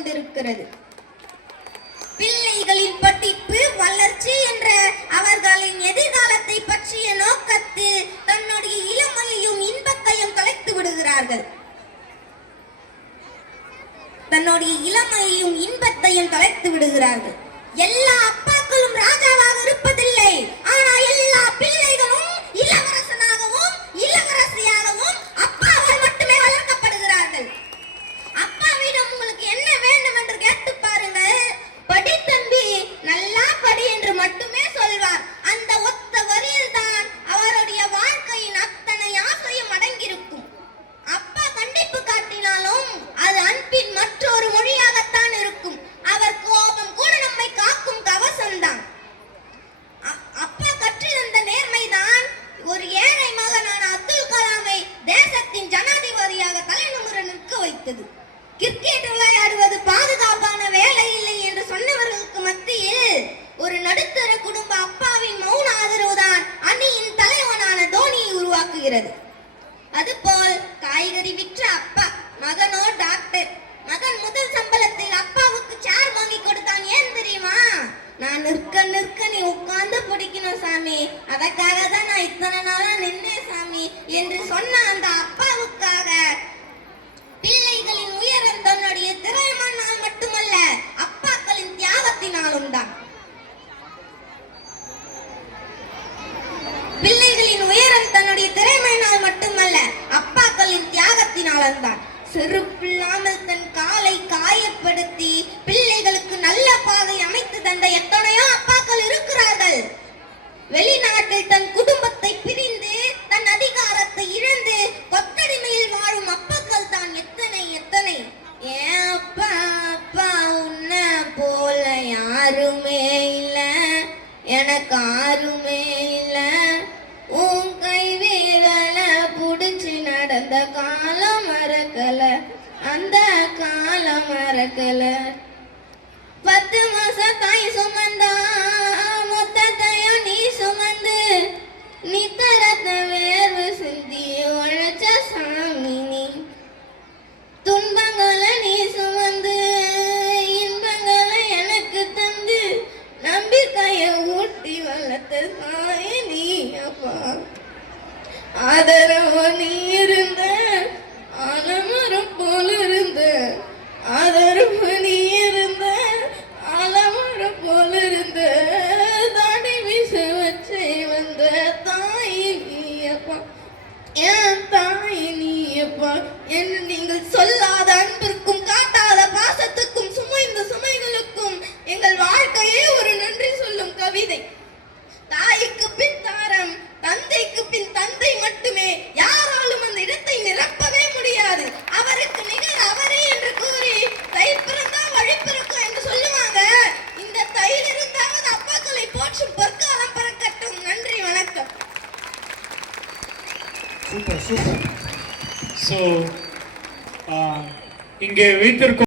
கொண்டிருக்கிறது. பிள்ளைகளின் படிப்பு வளர்ச்சி என்ற அவர்களின் எதிர்காலத்தை பற்றிய நோக்கத்தில் தன்னுடைய இளமையையும் இன்பத்தையும் தொலைத்து விடுகிறார்கள். எல்லா அப்பாக்களும் ராஜாவாக இருப்பதில்லை. ஆனால் எல்லா பிள்ளைகளும் இளவரசனாகவும் இளவரசியாகவும் அப்பாவால் மட்டுமே வளர்க்கப்படுகிறார்கள். அப்பாவிடம் உங்களுக்கு என்ன வேண்டும் என்று கேட்டு பாருங்கள். படி தம்பி, நல்லா படி என்று மட்டுமே சொல்வார். அந்த ஒத்த வரியில் தான் அவருடைய வாழ்க்கையின் அத்தனை ஆசையும் அடங்கியிருக்கும். அப்பா கண்டிப்பு காட்டினாலும் அது அன்பின் மற்றொரு மொழியாகத்தான் இருக்கும். அவர் கோபம் கூட நம்மை காக்கும் கவசம்தான். அப்பா கற்றிருந்த நேர்மைதான் ஒரு ஏழை மகனான அப்துல் கலாமை தேசத்தின் ஜனாதிபதியாக தலைநிமிர நிற்க வைத்தது. கிரிக்கெட் விளையாடுவது பாதுகாப்பான வேலை இல்லை என்று சொன்னவர்களுக்கு மத்தியில் ஒரு நடுத்தர குடும்ப அப்பாவின் மௌன ஆதரவுதான் அணியின் தலைவனான தோனியை உருவாக்குகிறது. அதுபோல் காய்கறி விற்ற அப்பா, மகனோ டாக்டர். மகன் முதல் சம்பளத்தில் அப்பாவுக்கு சேர் வாங்கி கொடுத்தான். ஏன் தெரியுமா? நான் நிற்க நீ உட்கார்ந்து பிடிக்கணும் சாமி, அதற்காக தான் நான் இத்தனை நாளா நின்னேன் சாமி என்று சொன்ன அந்த அப்பாவுக்காக பிள்ளைகளின் உயரம் தன்னுடைய திறமையினால் மட்டுமல்ல, அப்பாக்களின் தியாகத்தினாலும் தான். பிள்ளைகளின் உயரம் தன்னுடைய திறமையினால் மட்டுமல்ல, அப்பாக்களின் தியாகத்தினாலும் தான். செருப்பில்லாமல் தன் காலை காயப்படுத்தி பிள்ளைகளுக்கு நல்ல பாதை அமைத்து தந்த எத்தனையோ அப்பாக்கள் இருக்கிறார்கள். வெளிநாட்டில் தன் குடும்பத்தை பிரிந்து தன் அதிகாரத்தை இழந்து கொத்தடிமையில் வாழும் அப்பாக்கள் தான் எத்தனை எத்தனை. ஏன் அப்பா அப்பா உன்ன போல யாருமே இல்ல, எனக்கு ஆருமே இல்ல. உன் கை வீரல புடிச்சு நடந்த காலம் மறக்கல, அந்த காலம் மறக்கல. 10 மாசம் தாய் சுமந்தா மொத்தத்தையும் நீ சுமந்து நித்தரத்த வேர்வு சிந்தி உழைச்ச சாமி நீ. துன்பங்களை நீ சுமந்து இன்பங்களை எனக்கு தந்து நம்பிக்கைய ஊட்டி வளர்த்த தாய் நீ அப்பா. ஆதரவு நீ இருந்த ஆலமரம் போல இருந்த, ஆதரவு நீ இருந்த ஆலமரம் போல இருந்த, தாடி வீச வச்சே வந்த தாய் நீ அப்பா, என் தாய் நீ அப்பா. என்று நீங்கள் சொல்லாத அன்பிற்கும் காட்டாத பாசத்துக்கும் சுமைந்த சுமைகளுக்கும் எங்கள் வாழ்க்கையே ஒரு நன்றி சொல்லும் கவிதை. தாய்க்கு பின் தாரம், தந்தைக்கு பின் தந்தை மட்டுமே. யாராலும் அந்த இடத்தை நிரப்பவே முடியாது. அவருக்கு நிகர் அவரே என்று கூறி தை பிறந்தா வழி பிறக்கும் என்று சொல்லுவாங்க. இந்த தையில் இருந்தாவது அப்பாக்களை போற்றும் பொற்காலம் பிறக்கட்டும். நன்றி, வணக்கம். சூப்பர். ஸோ இங்கே வைத்திருக்கும்